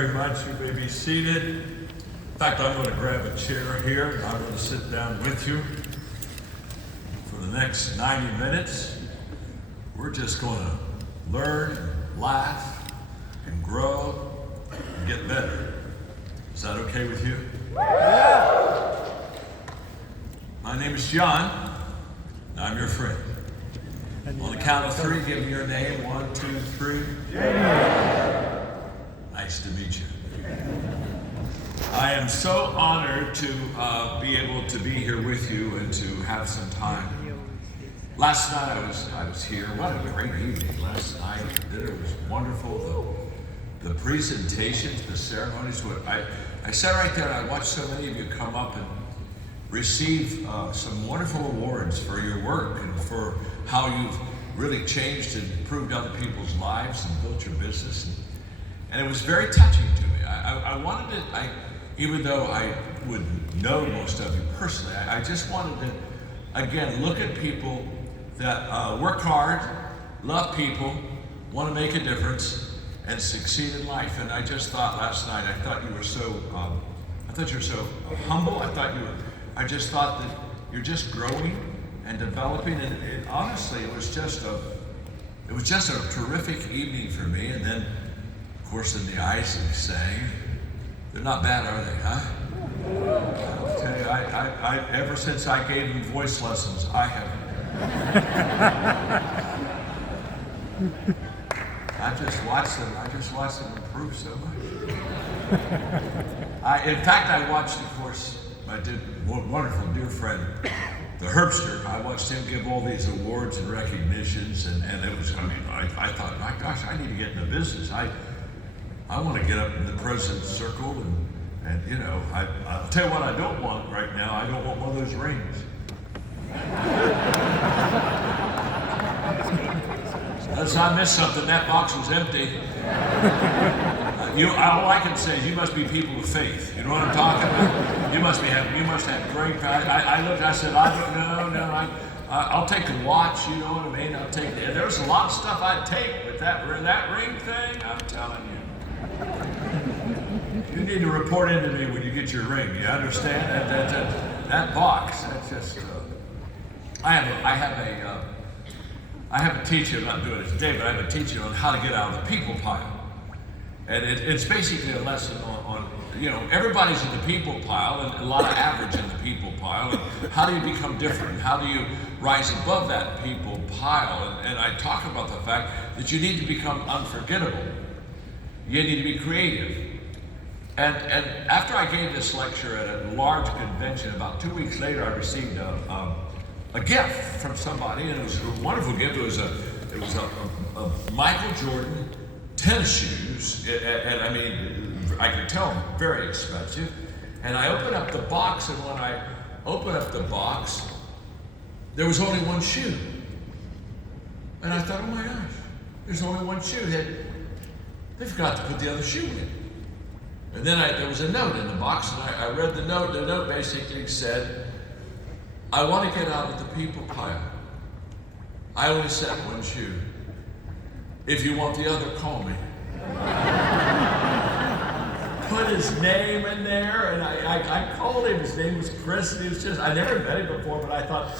very much. You may be seated. In fact, I'm going to grab a chair here and I'm going to sit down with you for the next 90 minutes. We're just going to learn and laugh and grow and get better. Is that okay with you? Yeah. My name is John, and I'm your friend. On the count of three, give me your name. 1, 2, 3. Yeah. Nice to meet you. I am so honored to be able to be here with you and to have some time. Last night I was here. What a great evening last night. The dinner was wonderful. The presentations, the ceremonies. I sat right there and I watched so many of you come up and receive some wonderful awards for your work and for how you've really changed and improved other people's lives and built your business. And it was very touching to me. I wanted to, even though I would know most of you personally, I just wanted to, again, look at people that work hard, love people, want to make a difference, and succeed in life. And I just thought last night, I thought you were so humble. I just thought that you're just growing and developing, and honestly, it was just a terrific evening for me. And then, of course, in the Isaac sang. They're not bad, are they, huh? I'll tell you, I ever since I gave them voice lessons, I have. I just watched them improve so much. In fact, I watched, of course, my wonderful dear friend, the Herbster. I watched him give all these awards and recognitions, and it was, I thought, my gosh, I need to get into business. I want to get up in the president's circle, and you know, I'll tell you what I don't want right now. I don't want one of those rings. Unless I missed something, that box was empty. All I can say is you must be people of faith. You know what I'm talking about? You must have great faith. I looked, I said, I'll take the watch, you know what I mean? There's a lot of stuff I'd take, but that ring thing, I'm telling you. You need to report into me when you get your ring. You understand? That box. That's just. I have a teaching. I'm not doing it today, but I have a teaching on how to get out of the people pile, and it's basically a lesson on everybody's in the people pile, and a lot of average in the people pile. And how do you become different? How do you rise above that people pile? And I talk about the fact that you need to become unforgettable. You need to be creative. And after I gave this lecture at a large convention, about 2 weeks later, I received a gift from somebody, and it was a wonderful gift. It was a Michael Jordan tennis shoes, and I mean, I could tell them very expensive. And I opened up the box, and when I opened up the box, there was only one shoe. And I thought, oh my gosh, there's only one shoe. They forgot to put the other shoe in. And then there was a note in the box, and I read the note. The note basically said, I want to get out of the people pile. I only set one shoe. If you want the other, call me. Put his name in there, and I called him. His name was Chris, and he was I never met him before, but I thought,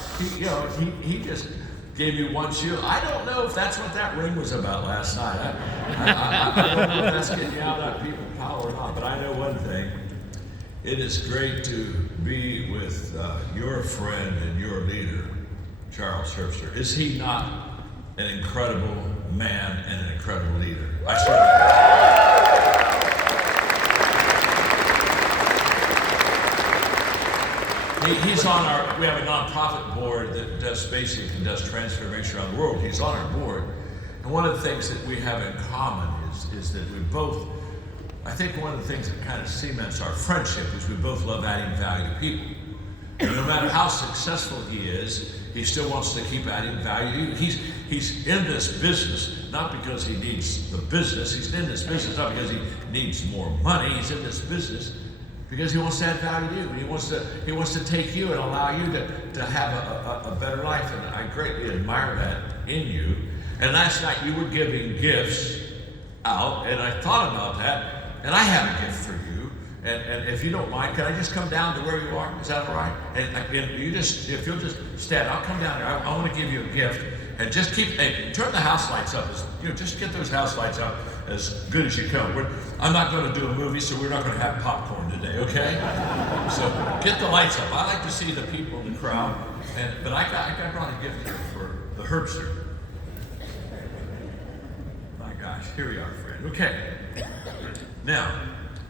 he just gave me one shoe. I don't know if that's what that ring was about last night. I don't know if that's getting you out of that people pile or not, but I know one thing. It is great to be with your friend and your leader, Charles Herbster. Is he not an incredible man and an incredible leader? I certainly. He's on we have a nonprofit board that does transformation around the world. He's on our board. And one of the things that we have in common is that we both, I think one of the things that kind of cements our friendship is we both love adding value to people. And no matter how successful he is, he still wants to keep adding value. He's in this business, not because he needs the business. He's in this business not because he needs more money. He's in this business because he wants to add value to you. He wants to take you and allow you to have a better life. And I greatly admire that in you. And last night you were giving gifts out, and I thought about that. And I have a gift for you. And if you don't mind, can I just come down to where you are? Is that all right? And you just, if you'll just stand, I'll come down there. I want to give you a gift. And just turn the house lights up. Just get those house lights up as good as you can. I'm not going to do a movie, so we're not going to have popcorn today, okay? So get the lights up. I like to see the people in the crowd. But I brought a gift here for the Herbster. My gosh, here we are, friend. Okay. Now,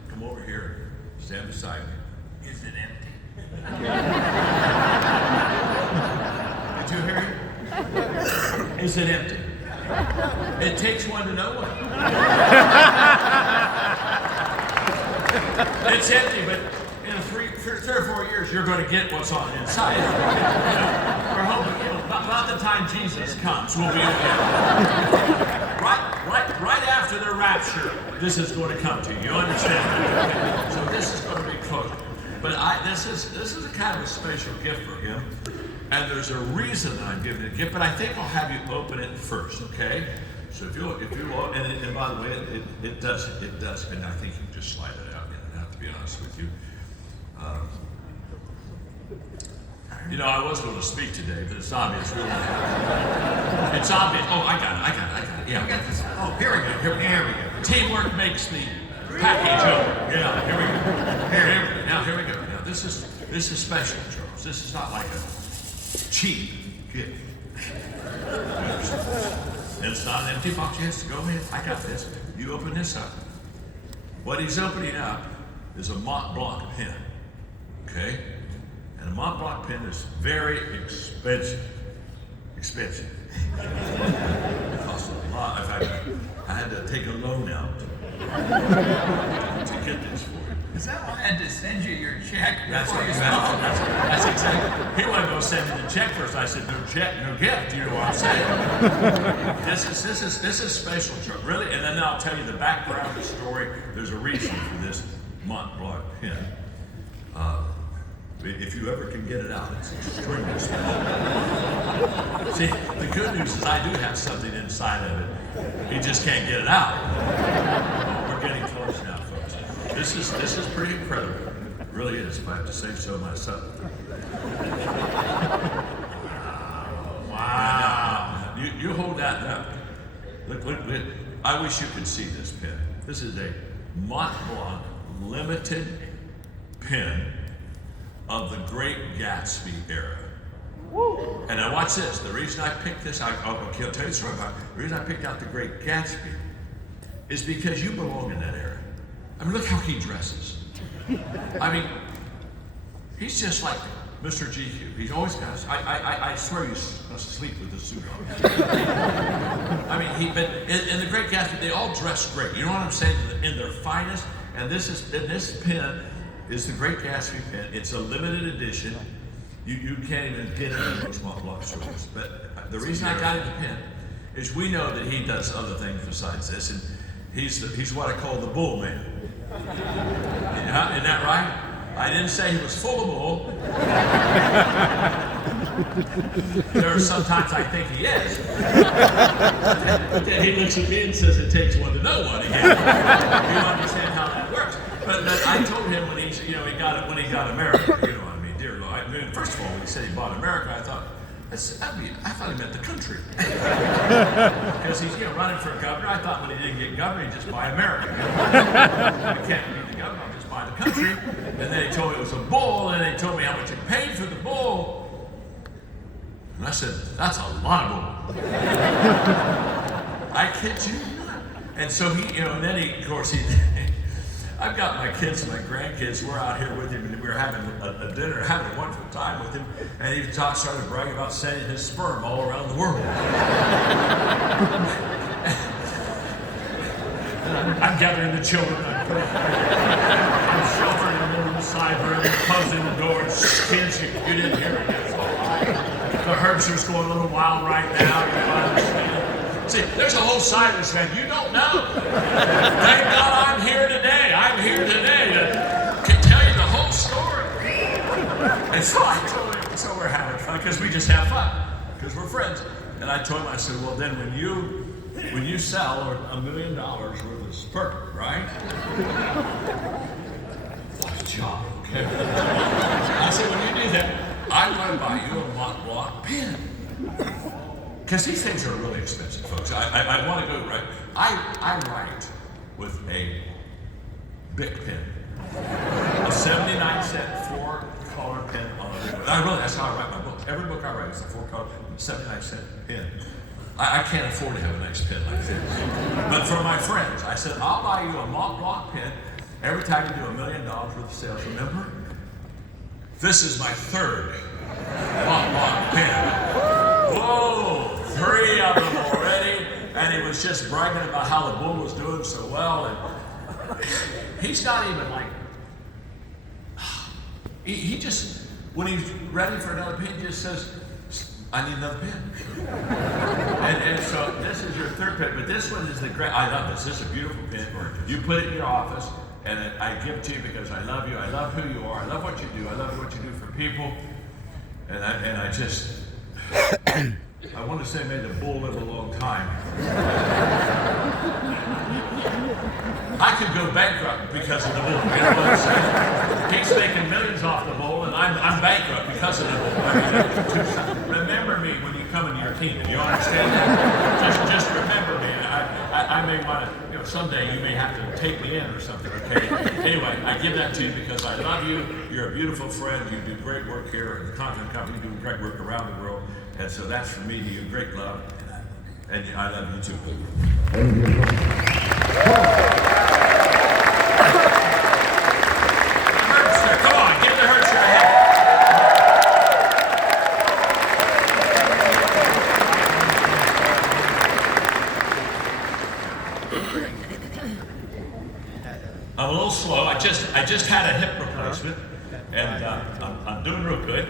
come over here. Stand beside me. Is it empty? Did you hear it? Is it empty? It takes one to know one. It's empty, but in 3 or 4 years, you're going to get what's on the inside. We're hoping, by the time Jesus comes, we'll be okay. Right after the rapture, this is going to come to you. You understand? So this is going to be close. But this is a kind of a special gift for him. And there's a reason that I'm giving it a gift, but I think I'll have you open it first, okay? So if you will, and by the way, it does, and I think you can just slide it out. I have to be honest with you. I was going to speak today, but it's obvious. Really. It's obvious. Oh, I got it. Yeah, I got this. Oh, here we go. Teamwork makes the package over. Yeah, here we go. Now, here we go. Now, this is special, Charles. This is not like a cheap gift. It's not an empty box. Yes, go ahead. I got this. You open this up. What he's opening up is a Mont Blanc pen. Okay? And a Mont Blanc pen is very expensive. It costs a lot. In fact, I had to take a loan out to get this for you. Is that why I had to send you your check? That's exactly. He wanted to go send me the check first. I said, no check, no gift. You know what I'm saying? This is special, Chuck. Really? And then I'll tell you the background, the story. There's a reason for this Mont Blanc pen. If you ever can get it out, it's extremely special. See, the good news is I do have something inside of it. You just can't get it out. We're getting close now, folks. This is pretty incredible. It really is, if I have to say so myself. Wow. You hold that up. Look. I wish you could see this pen. This is a Mont Blanc limited pen of the Great Gatsby era. And now watch this. The reason I picked this, I'll tell you the story about it. The reason I picked out the Great Gatsby is because you belong in that era. I mean, look how he dresses. I mean, he's just like Mr. GQ. He's always got, I swear he's asleep with the suit on. I mean, but in the Great Gatsby, they all dress great. You know what I'm saying? In their finest. And this pen is the Great Gatsby pen. It's a limited edition. You can't even get it in most Mont Blanc stores. But the reason I got him the pen is we know that he does other things besides this, and he's what I call the bull man. Isn't that right? I didn't say he was full of bull. There are sometimes I think he is. But then he looks at me and says it takes one to know one again. You understand how that works. But I told him when he got America, dear Lord. I mean, first of all, when he said he bought America, I thought he meant the country. Because he's running for governor. I thought when he didn't get governor, he'd just buy America. I can't be the governor, I'll just buy the country. And then he told me it was a bull, and then he told me how much he paid for the bull. And I said, that's a lot of bull. I kid you not. And so and then of course, I've got my kids and my grandkids. We're out here with him, and we're having a dinner, having a wonderful time with him. And he started bragging about sending his sperm all around the world. I'm gathering the children. I'm sheltering them over the side room, closing the doors. Kids, you didn't hear it. The Herbster's going a little wild right now. See, there's a whole side of this man you don't know. Thank God I'm here today. I'm here today to tell you the whole story. And so I told him, we're having fun because we just have fun because we're friends. And I told him, I said, well, then when you when you sell $1 million worth of sperm, right? What a job, okay? I said, when you do that, I'm going to buy you a Mont Blanc pen. Because these things are really expensive, folks. I want to go right. I write with a Bic pen. A 79-cent 4-color pen on every book. That's how I write my book. Every book I write is a 4-color, 79-cent pen. I can't afford to have a nice pen like this. But for my friends, I said, I'll buy you a Mont Blanc pen every time you do $1 million worth of sales. Remember? This is my 3rd Mont Blanc pen. Whoa, 3 of them already. And he was just bragging about how the bull was doing so well. And he's not even like, he just, when he's ready for another pen, he just says, I need another pen. and so this is your 3rd pen, but this one is the great, I love this. This is a beautiful pen. You put it in your office, and I give it to you because I love you. I love who you are. I love what you do. I love what you do for people. And I just, I want to say may the bull live a long time. I could go bankrupt because of the bull. You know what I'm saying? He's making millions off the bull, and I'm bankrupt because of the bull. I mean, remember me when you come into your kingdom. You understand that? Just remember me. I may want to, someday you may have to take me in or something, okay? Anyway, I give that to you because I love you. You're a beautiful friend. You do great work here at the Content Company. You do great work around the world. And so that's for me to you, great love. And I love you too. Come on, get the Hertz your head. I'm a little slow. I just had a hip replacement, and I'm doing real good.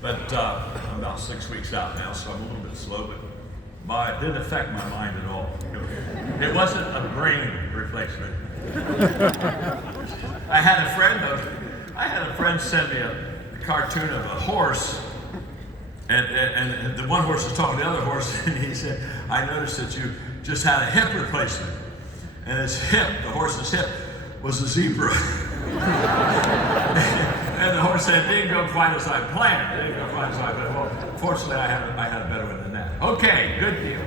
But I'm about 6 weeks out now, so I'm a little bit slow. But it didn't affect my mind at all. It wasn't a brain replacement. I had a friend send me a cartoon of a horse, and the one horse was talking to the other horse, and he said, "I noticed that you just had a hip replacement." And his hip, the horse's hip, was a zebra. And the horse said, "Didn't go quite as I planned." Well, fortunately, I had a better one than that. Okay, good deal.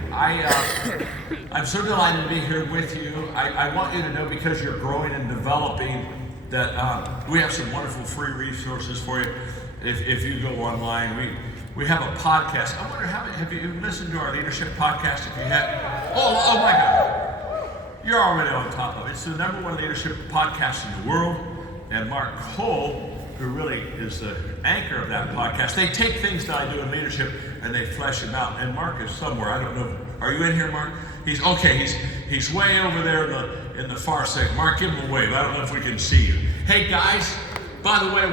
I'm so delighted to be here with you. I want you to know, because you're growing and developing, that we have some wonderful free resources for you. If you go online, we have a podcast. I wonder, have you listened to our leadership podcast? If you have, oh my God. You're already on top of it. It's the #1 leadership podcast in the world. And Mark Cole, who really is the anchor of that podcast, they take things that I do in leadership and they flesh them out. And Mark is somewhere. I don't know. Are you in here, Mark? He's way over there in the far side. Mark, give him a wave. I don't know if we can see you. Hey guys, by the way,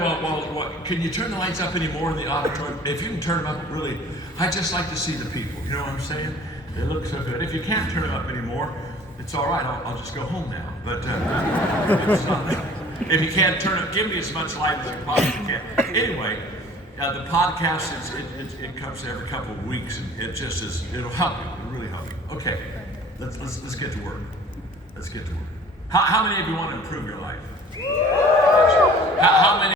can you turn the lights up anymore in the auditorium? If you can turn them up, really, I just like to see the people. You know what I'm saying? They look so good. If you can't turn them up anymore, it's all right. I'll just go home now. But if you can't turn it, give me as much light as you possibly can. Anyway, the podcast it comes every couple of weeks, and it just is. It'll help you. It'll really help you. Okay, let's get to work. Let's get to work. How many of you want to improve your life? How many?